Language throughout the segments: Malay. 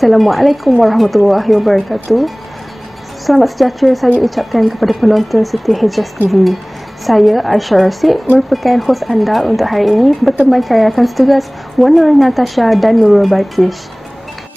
Assalamualaikum warahmatullahi wabarakatuh. Selamat sejahtera saya ucapkan kepada penonton setia Hijaz TV. Saya Aisyah Rasid merupakan hos anda untuk hari ini berteman rakan setugas Wana Natasha dan Nurul Balkish.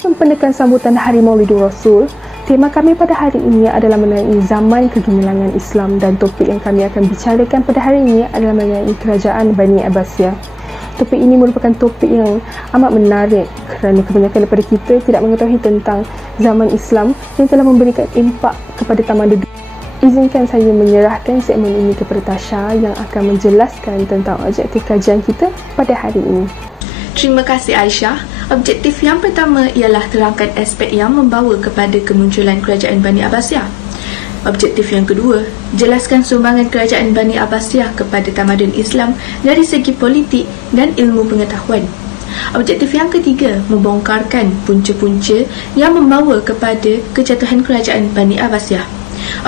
Mempenekan sambutan Hari Maulidur Rasul, tema kami pada hari ini adalah mengenai zaman kegemilangan Islam dan topik yang kami akan bicarakan pada hari ini adalah mengenai kerajaan Bani Abbasiyah. Topik ini merupakan topik yang amat menarik kerana kebanyakan daripada kita tidak mengetahui tentang zaman Islam yang telah memberikan impak kepada tamadun. Izinkan saya menyerahkan segmen ini kepada Tasha yang akan menjelaskan tentang objektif kajian kita pada hari ini. Terima kasih Aisyah. Objektif yang pertama ialah terangkan aspek yang membawa kepada kemunculan kerajaan Bani Abbasiyah. Objektif yang kedua, jelaskan sumbangan kerajaan Bani Abbasiyah kepada tamadun Islam dari segi politik dan ilmu pengetahuan. Objektif yang ketiga, membongkarkan punca-punca yang membawa kepada kejatuhan kerajaan Bani Abbasiyah.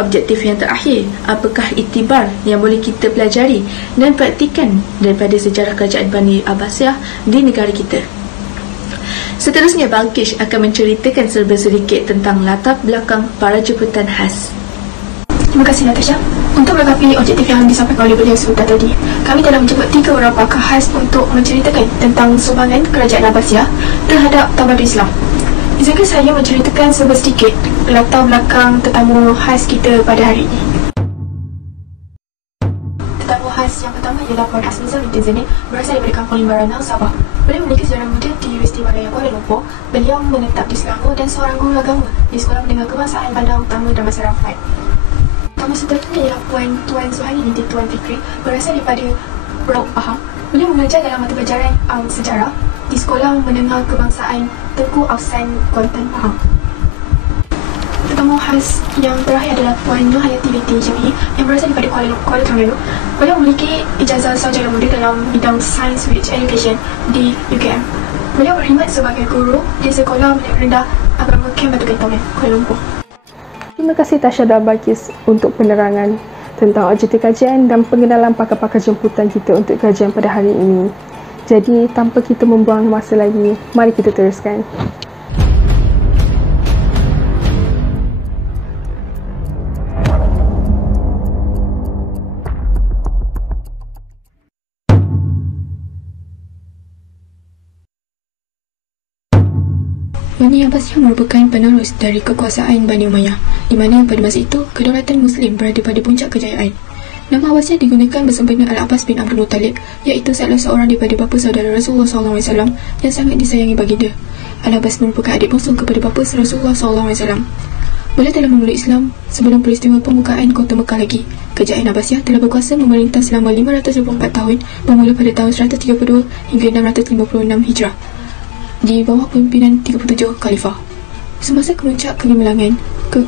Objektif yang terakhir, apakah iktibar yang boleh kita pelajari dan praktikan daripada sejarah kerajaan Bani Abbasiyah di negara kita. Seterusnya, Balkish akan menceritakan serba sedikit tentang latar belakang para jemputan khas. Terima kasih Natasha. Untuk melengkapi objektif yang disampaikan oleh beliau sebentar tadi, kami telah menjemput 3 orang pakar khas untuk menceritakan tentang sumbangan kerajaan Abbasiyah terhadap tamadun Islam. Izinkan saya menceritakan serba sedikit latar belakang tetamu khas kita pada hari ini. Tetamu khas yang pertama ialah Puan Asmizah binti Zainin, berasal daripada Kampung Limbaranang, Sabah. Beliau memiliki sejarah muda di Universiti Malaya Kuala Lumpur. Beliau menetap di Selangor dan seorang guru agama di Sekolah Menengah Kebangsaan Bandar Utama Damansara Rafat. Tetamu seterusnya ialah Tuan Suhaili binti Tuan Fikri, berasal daripada Pulau Pahang. Beliau mengajar dalam mata pelajaran sejarah di Sekolah Menengah Kebangsaan Tengku Afsan, Kuantan, Pahang. Tetamu khas yang terakhir adalah Puan Nur Hayati binti Jami'i yang berasal daripada Kuala Terengganu. Beliau memiliki ijazah sarjana muda dalam bidang Science with Education di UKM. Beliau berkhidmat sebagai guru di Sekolah Menengah Rendah Agama Kem Batu Gentong, Kuala Lumpur. Terima kasih Tasha dan Balkish untuk penerangan tentang objektif kajian dan pengenalan pakar-pakar jemputan kita untuk kajian pada hari ini. Jadi, tanpa kita membuang masa lagi, mari kita teruskan. Bani Abbasiyah merupakan penerus dari kekuasaan Bani Umayyah, di mana pada masa itu kedaulatan Muslim berada pada puncak kejayaan. Nama Abbasiyah digunakan bersempena Al-Abbas bin Abdul Muttalib, iaitu salah seorang daripada bapa saudara Rasulullah SAW yang sangat disayangi baginda. Al-Abbas merupakan adik bongsu kepada bapa Rasulullah SAW. Beliau telah memeluk Islam sebelum peristiwa pembukaan kota Mekah lagi. Kerajaan Abbasiyah telah berkuasa memerintah selama 524 tahun bermula pada tahun 132 hingga 656 Hijrah di bawah pimpinan 37 khalifah. Semasa kemuncak kegemilangan,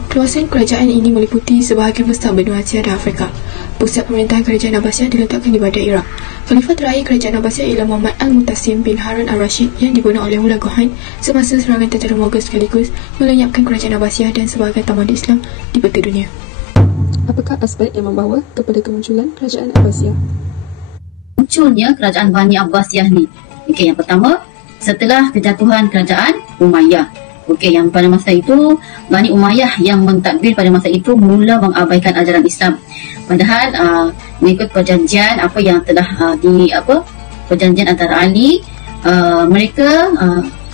keluasan kerajaan ini meliputi sebahagian besar benua Asia dan Afrika. Pusat pemerintahan kerajaan Abbasiyah diletakkan di Baghdad, Iraq. Khalifah terakhir kerajaan Abbasiyah ialah Muhammad Al-Mutasim bin Harun Al-Rashid yang dibunuh oleh Mullah Gohan semasa serangan tentera Mughal sekaligus melenyapkan kerajaan Abbasiyah dan sebahagian tamadun Islam di peta dunia. Apakah aspek yang membawa kepada kemunculan kerajaan Abbasiyah? Munculnya kerajaan Bani Abbasiyah ni. Okey, yang pertama, setelah kejatuhan kerajaan Umayyah. Okey, yang pada masa itu Bani Umayyah yang mentadbir pada masa itu mula mengabaikan ajaran Islam. Padahal mengikut perjanjian apa yang telah perjanjian antara Ali, mereka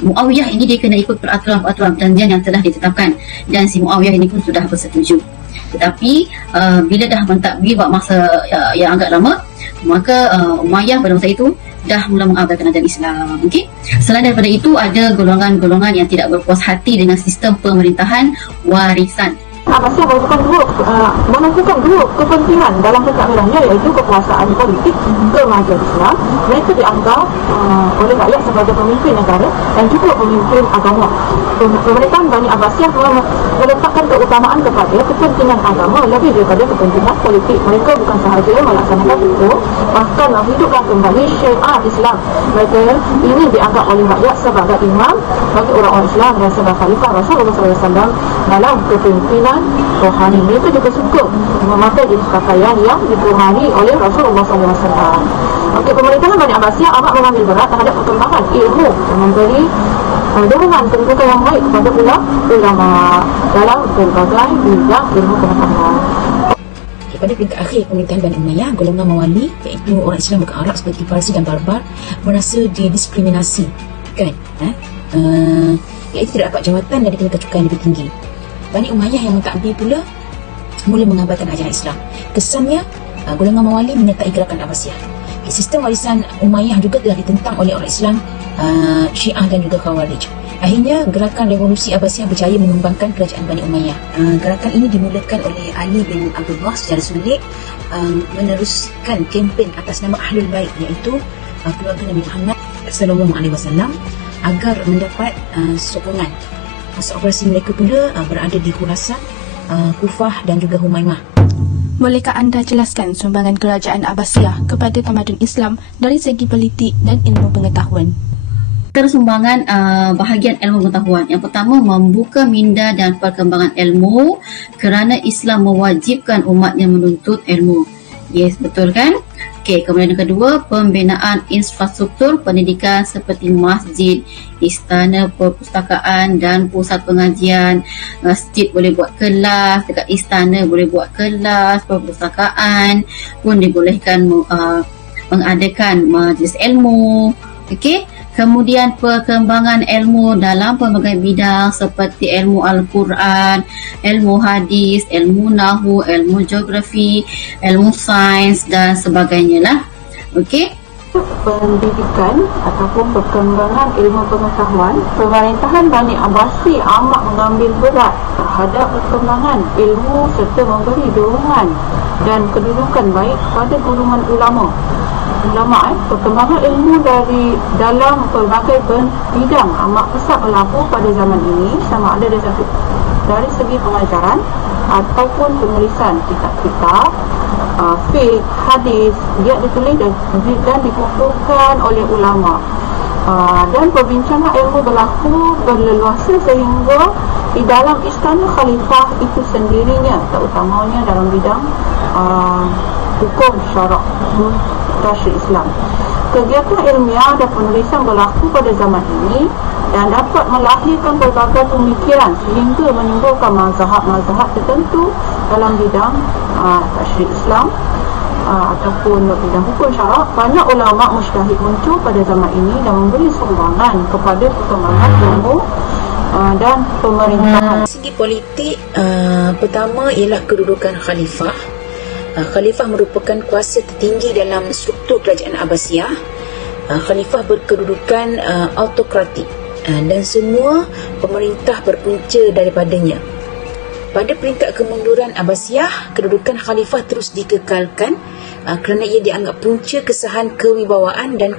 Muawiyah ini dia kena ikut peraturan perjanjian yang telah ditetapkan dan si Muawiyah ini pun sudah bersetuju. Tetapi bila dah mentadbir buat masa yang agak lama, maka Umayyah pada masa itu dah mula mengabaikan ajaran Islam. Okey. Selain daripada itu, ada golongan-golongan yang tidak berpuas hati dengan sistem pemerintahan warisan. Abbasiyah memasukkan dua kepentingan dalam perkembangannya, iaitu kekuasaan politik kemajuan Islam. Mereka dianggap oleh rakyat sebagai pemimpin negara dan juga pemimpin agama. Pemerintahan Bani Abbasiyah meletakkan keutamaan kepada kepentingan agama lebih daripada kepentingan politik. Mereka bukan sahaja melaksanakan itu, bahkan menghidupkan kembali syariat Islam. Mereka ini dianggap oleh rakyat sebagai imam bagi orang-orang Islam dan sebagai khalifah Rasulullah SAW dalam kepimpinan rohani. Mereka juga suka memakai jenis pakaian yang diperhani oleh Rasulullah SAW. Pemerintahan Bani Abbasiyah amat mengambil berat terhadap perkembangan ilmu, memberi dorongan pendidikan yang baik kepada ulama dalam berbagai bidang ilmu pengetahuan. Pada peringkat akhir pemerintahan Bani Umayyah, golongan Mawali iaitu orang Islam bukan Arab seperti Parsi dan Barbar merasa didiskriminasi, kan? Iaitu tidak dapat jawatan dari peringkat cukai yang lebih tinggi. Bani Umayyah yang mentadbir pula mula mengabaikan ajaran Islam. Kesannya golongan Mawali menyertai gerakan Abbasiyah. Sistem warisan Umayyah juga telah ditentang oleh orang Islam, Syiah dan juga Khawarij. Akhirnya gerakan revolusi Abbasiyah berjaya menumbangkan kerajaan Bani Umayyah. Gerakan ini dimulakan oleh Ali bin Abdullah secara sulit meneruskan kempen atas nama Ahlul Bait, iaitu keluarga Nabi Muhammad SAW, agar mendapat sokongan. Masa operasi mereka pula berada di Khurasan, Kufah dan juga Humaimah. Bolehkah anda jelaskan sumbangan kerajaan Abbasiyah kepada tamadun Islam dari segi politik dan ilmu pengetahuan? Sumbangan bahagian ilmu pengetahuan. Yang pertama, membuka minda dan perkembangan ilmu kerana Islam mewajibkan umatnya menuntut ilmu. Yes, betul kan? Okey, kemudian yang kedua, pembinaan infrastruktur pendidikan seperti masjid, istana perpustakaan dan pusat pengajian. Masjid boleh buat kelas, dekat istana boleh buat kelas, perpustakaan pun dibolehkan mengadakan majlis ilmu. Okey, kemudian perkembangan ilmu dalam pelbagai bidang seperti ilmu Al-Quran, ilmu hadis, ilmu nahu, ilmu geografi, ilmu sains dan sebagainya lah. Okey. Pendidikan ataupun perkembangan ilmu pengetahuan, pemerintahan Bani Abbasi amat mengambil berat terhadap perkembangan ilmu serta memberi dorongan dan kedudukan baik kepada golongan ulama. Perkembangan ilmu dari dalam pelbagai bidang amat pesat berlaku pada zaman ini, sama ada dari segi pengajaran ataupun penulisan kitab-kitab, fiqh, hadis, dia ditulis dan dikumpulkan oleh ulama. Dan perbincangan ilmu berlaku berleluasa sehingga di dalam istana khalifah itu sendirinya, terutamanya dalam bidang hukum syarak tasyri' Islam. Kegiatan ilmiah dan penulisan berlaku pada zaman ini dan dapat melahirkan pelbagai pemikiran sehingga menimbulkan mazhab-mazhab tertentu dalam bidang tasyri' Islam ataupun bidang hukum syarak. Banyak ulama mujtahid muncul pada zaman ini dan memberi sumbangan kepada perkembangan ilmu dan pemerintahan. Segi politik, pertama ialah kedudukan khalifah. Khalifah merupakan kuasa tertinggi dalam struktur kerajaan Abbasiyah. Khalifah berkedudukan autokratik dan semua pemerintah berpunca daripadanya. Pada peringkat kemunduran Abbasiyah, kedudukan khalifah terus dikekalkan kerana ia dianggap punca kesahan kewibawaan dan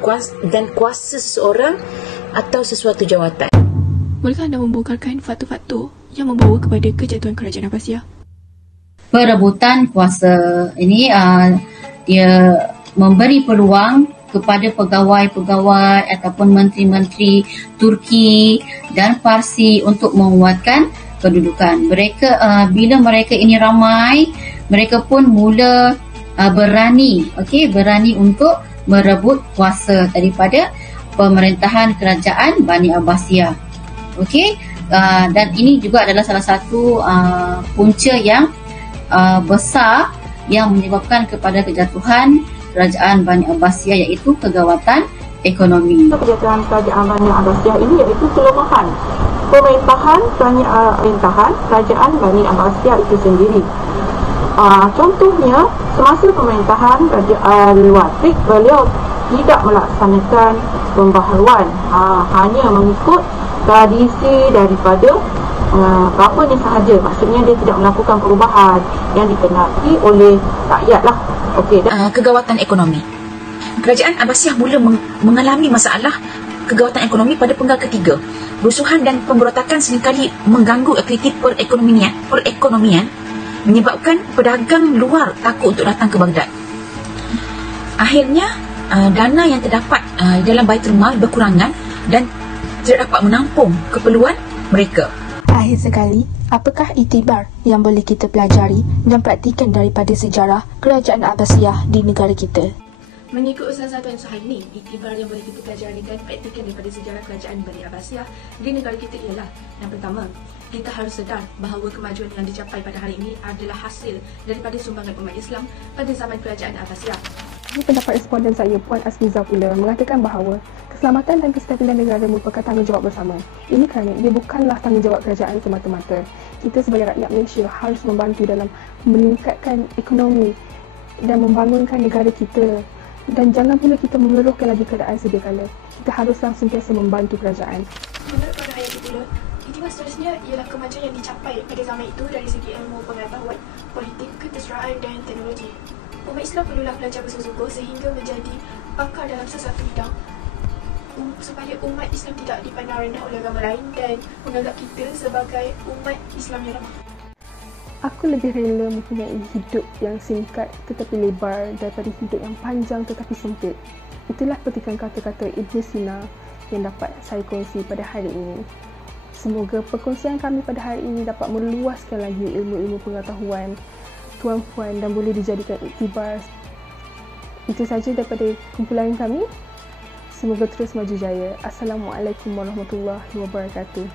kuasa seseorang atau sesuatu jawatan. Bolehkah anda membongkarkan faktor-faktor yang membawa kepada kejatuhan kerajaan Abbasiyah? Perebutan kuasa ini dia memberi peluang kepada pegawai-pegawai ataupun menteri-menteri Turki dan Parsi untuk menguatkan kedudukan mereka. Bila mereka ini ramai, mereka pun mula berani untuk merebut kuasa daripada pemerintahan kerajaan Bani Abbasiyah. Dan ini juga adalah salah satu punca yang besar yang menyebabkan kepada kejatuhan kerajaan Bani Abbasiyah, iaitu kegawatan ekonomi. Kejatuhan kerajaan Bani Abbasiyah ini iaitu kelemahan pemerintahan kerajaan Bani Abbasiyah itu sendiri. Contohnya, semasa pemerintahan kerajaan Watik, beliau tidak melaksanakan pembaharuan, hanya mengikut tradisi daripada bapanya sahaja. Maksudnya dia tidak melakukan perubahan yang dikenali oleh rakyat lah. Kegawatan ekonomi. Kerajaan Abbasiyah mula mengalami masalah kegawatan ekonomi pada penggal ketiga. Rusuhan dan pemberontakan seringkali mengganggu aktiviti perekonomian menyebabkan pedagang luar takut untuk datang ke Baghdad. Akhirnya dana yang terdapat dalam Baitul Mal berkurangan dan tidak dapat menampung keperluan mereka. Akhir sekali, apakah iktibar yang boleh kita pelajari dan praktikan daripada sejarah kerajaan Abbasiyah di negara kita? Mengikut Ustazah Tuan Suhaimi, iktibar yang boleh kita pelajari dan praktikan daripada sejarah kerajaan Bani Abbasiyah di negara kita ialah: yang pertama, kita harus sedar bahawa kemajuan yang dicapai pada hari ini adalah hasil daripada sumbangan umat Islam pada zaman kerajaan Abbasiyah. Ini pendapat responden saya, Puan Asmiza pula mengatakan bahawa keselamatan dan kestabilan negara merupakan tanggungjawab bersama. Ini kerana ia bukanlah tanggungjawab kerajaan semata-mata. Kita sebagai rakyat Malaysia harus membantu dalam meningkatkan ekonomi dan membangunkan negara kita. Dan jangan pula kita mengeluhkan lagi keadaan sedia kala. Kita haruslah sentiasa membantu kerajaan. Menurut pada ayat itu, iktibar seterusnya ialah kemajuan yang dicapai pada zaman itu dari segi ilmu pengetahuan, politik, keteseraan dan teknologi. Umat Islam perlulah belajar bersungguh-sungguh sehingga menjadi pakar dalam sesuatu bidang supaya umat Islam tidak dipandang rendah oleh agama lain dan menganggap kita sebagai umat Islam yang lemah. Aku lebih rela mempunyai hidup yang singkat tetapi lebar daripada hidup yang panjang tetapi sempit. Itulah petikan kata-kata Ibn Sina yang dapat saya kongsi pada hari ini. Semoga perkongsian kami pada hari ini dapat meluaskan lagi ilmu-ilmu pengetahuan tuan-puan dan boleh dijadikan iktibar. Itu saja daripada kumpulan kami. Semoga terus maju jaya. Assalamualaikum warahmatullahi wabarakatuh.